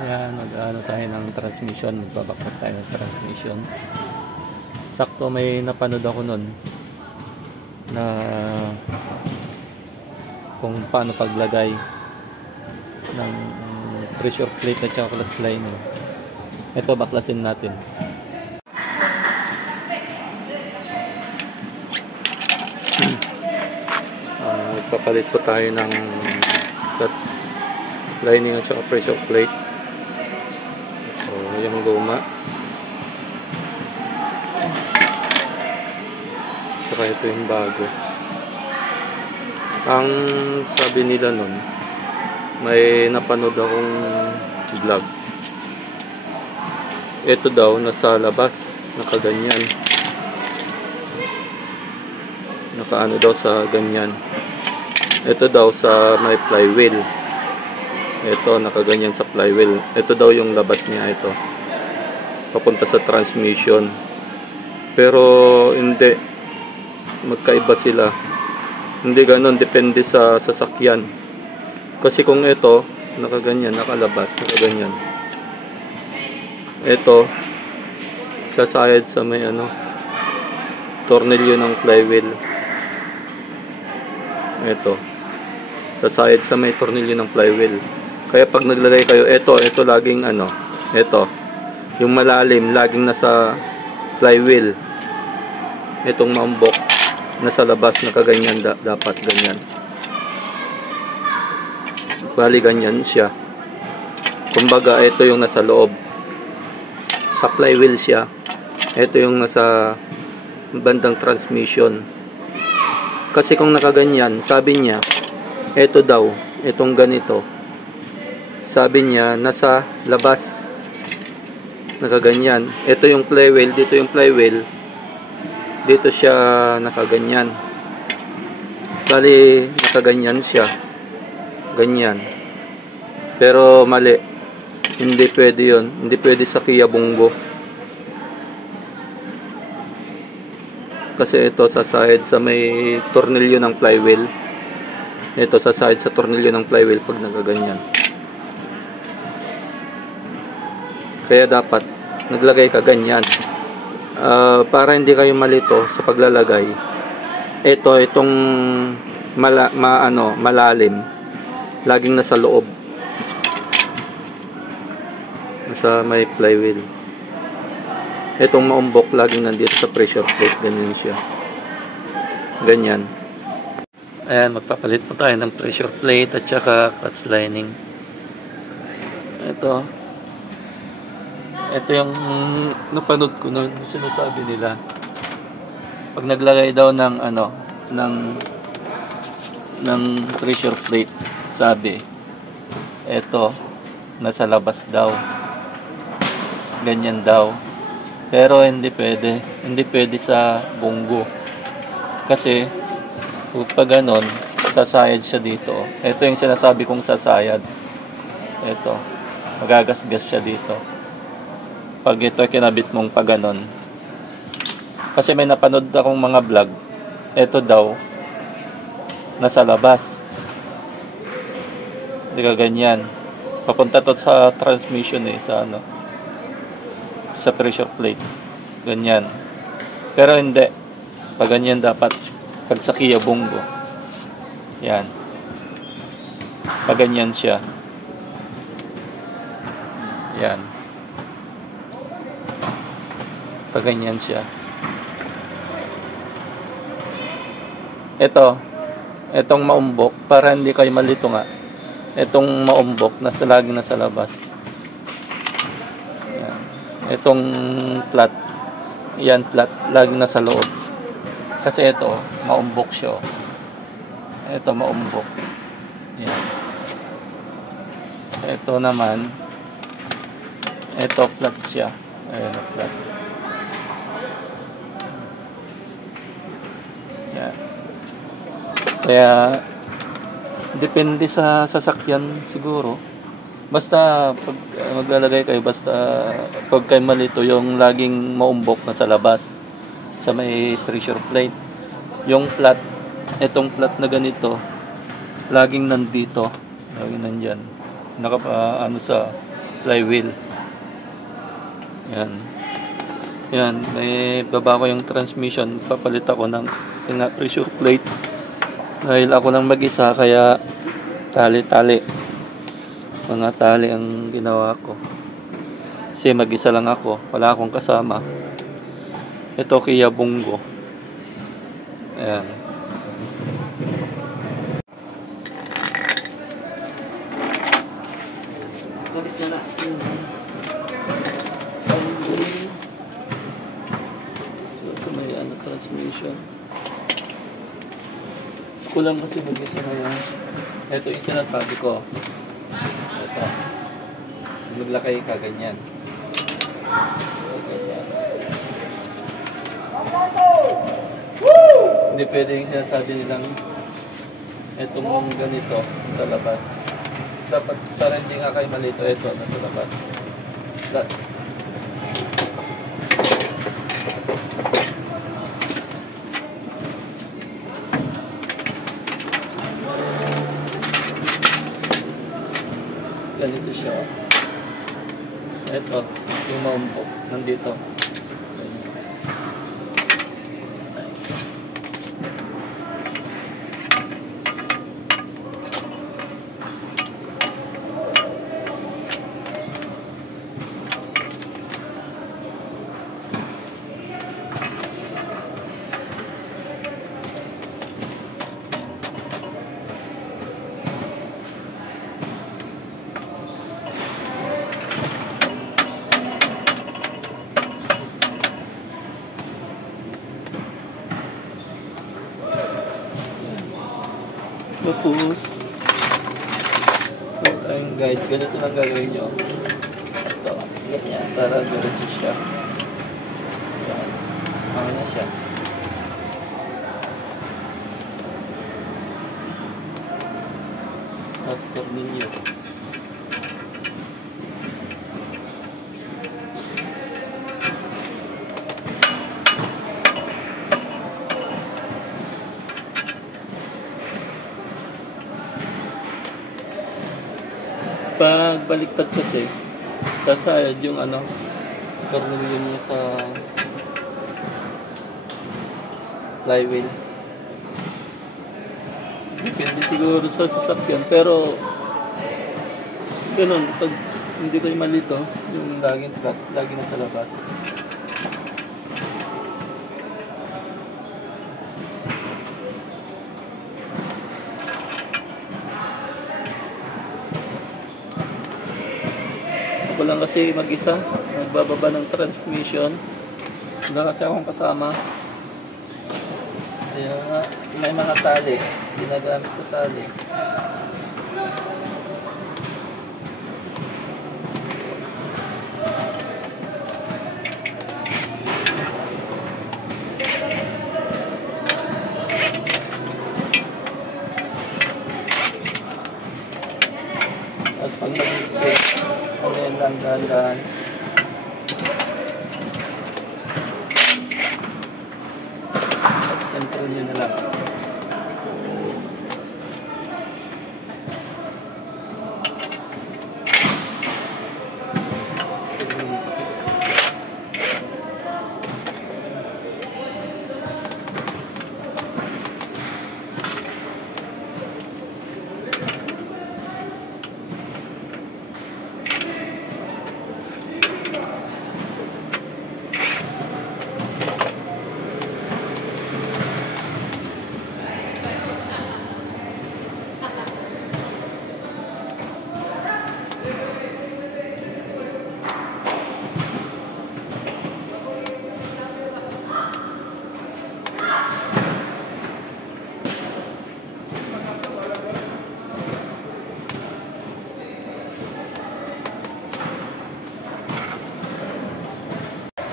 Ayan, mag-ano tayo ng transmission, magbabaklas tayo ng transmission. Sakto may napanood ako nun na kung paano paglagay ng pressure plate at saka clutch lining. Ito, baklasin natin. Magpapalit po tayo ng clutch lining at saka pressure plate. So, yung guma. Saka ito yung bago. Ang sabi nila nun, may napanood akong vlog. Ito daw, nasa labas, nakaganyan. Nakaano daw sa ganyan. Ito daw sa may flywheel. Ito, nakaganyan sa flywheel. Ito daw yung labas niya, ito. Papunta sa transmission. Pero, hindi. Magkaiba sila. Hindi ganun, depende sa sasakyan. Kasi kung ito, nakaganyan, nakalabas, nakaganyan. Ito, sasayad sa may tornilyo ng flywheel. Ito, sasayad sa may tornilyo ng flywheel. Kaya pag naglagay kayo, ito laging ito, yung malalim, laging nasa flywheel. Itong maumbok, nasa labas, nakaganyan, dapat ganyan. Bali ganyan siya. Kumbaga, ito yung nasa loob. Sa flywheel siya. Ito yung nasa bandang transmission. Kasi kung nakaganyan, sabi niya, ito daw, itong ganito. Sabi niya, nasa labas. Nakaganyan. Ito yung flywheel, dito yung flywheel. Dito siya nakaganyan. Bali, nakaganyan siya. Ganyan. Pero mali. Hindi pwede yun. Hindi pwede sa Kia Bungo. Kasi ito sasayad sa may tornilyo ng flywheel. Ito sasayad sa tornilyo ng flywheel pag nakaganyan. Kaya dapat naglagay ka ganyan. Para hindi kayo malito sa paglalagay. Itong malalim. Laging nasa loob. Nasa may flywheel. Itong maumbok laging nandito sa pressure plate. Ganyan siya. Ganyan. Ayan, magpapalit po tayo ng pressure plate at saka clutch lining. Ito yung napanood ko na sinasabi nila. Pag naglagay daw ng pressure plate, sabi, ito, nasa labas daw. Ganyan daw. Pero hindi pwede. Hindi pwede sa Bungo. Kasi, pag ganon, sasayad siya dito. Ito yung sinasabi kong sasayad. Ito. Magagasgas siya dito. Pag ito kinabit mong pag ganon. Kasi may napanood akong mga vlog. Ito daw, nasa labas. Hindi ka ganyan. Papunta to sa transmission sa pressure plate. Ganyan. Pero hindi. Pag ganyan dapat. Pag sa Kia Bungo. Yan. Pag ganyan siya. Yan. Pag ganyan siya. Itong maumbok, para hindi kayo malito nga. Itong maumbok, laging nasa labas. Yan. Itong flat, yan flat, laging nasa loob. Kasi ito, maumbok siya. Ito, maumbok. Yan. Ito naman, ito flat siya. Ayan, flat. Yan. Kaya, depende sa sasakyan siguro. Basta, pag maglalagay kayo, basta pag kayo malito, yung laging maumbok na sa labas, sa may pressure plate. Yung flat, itong flat na ganito, laging nandito. Laging nandyan. Sa flywheel. Yan. Yan, may baba ko yung transmission. Papalit ako ng pressure plate. Dahil ako lang mag-isa, kaya tali-tali. Mga tali ang ginawa ko. Kasi mag-isa lang ako. Wala akong kasama. Ito Kia Bungo. Ayan. Galit na na. So may transmission. Kulang kasi mag-isa na yan. Ito yung sinasabi ko. Ito. Maglakay ka ganyan. Hindi pwede yung sinasabi nilang etong ganito sa labas. Dapat para hindi nga kayo malito, ito nasa labas. Ganito siya. Ito, yung maumpok nandito. Tapos tayong guide, ganito lang gagawin nyo. Ito, ganyan, para diretso siya. Yan, ano na siya. Tapos tornilyo. Pag baliktad kasi, sasayad yung tornilyo niya sa flywheel. Depende siguro sa sasakyan, pero ganun, pag hindi kayo malito, yung laging flat, lagi na sa labas. Ako lang kasi mag-isa, nagbababa ng transmission. Wala kasi akong kasama. Kaya may mga tali, ginagamit ko tali. Tapos pag mag-break, dahan-dahan. Tapos sentro nyo na lang.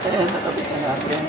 Ayan, nakabit na natin.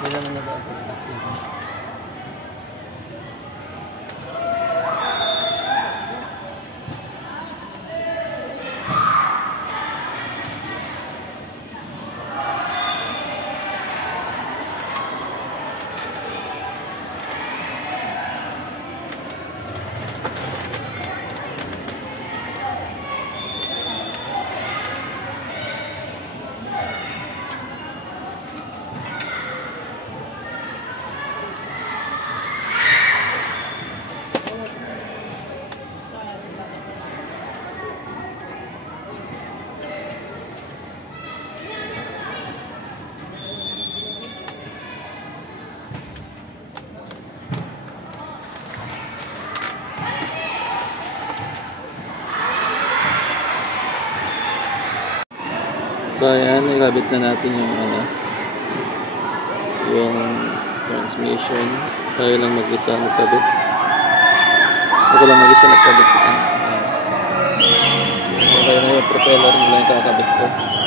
Wala na nag-a-accept. So ayan, ikabit na natin yung yung transmission. Tayo lang mag-isa nagkabit. Ako lang mag-isa nagkabit. Okay na yung propeller nila yung kakabit ko.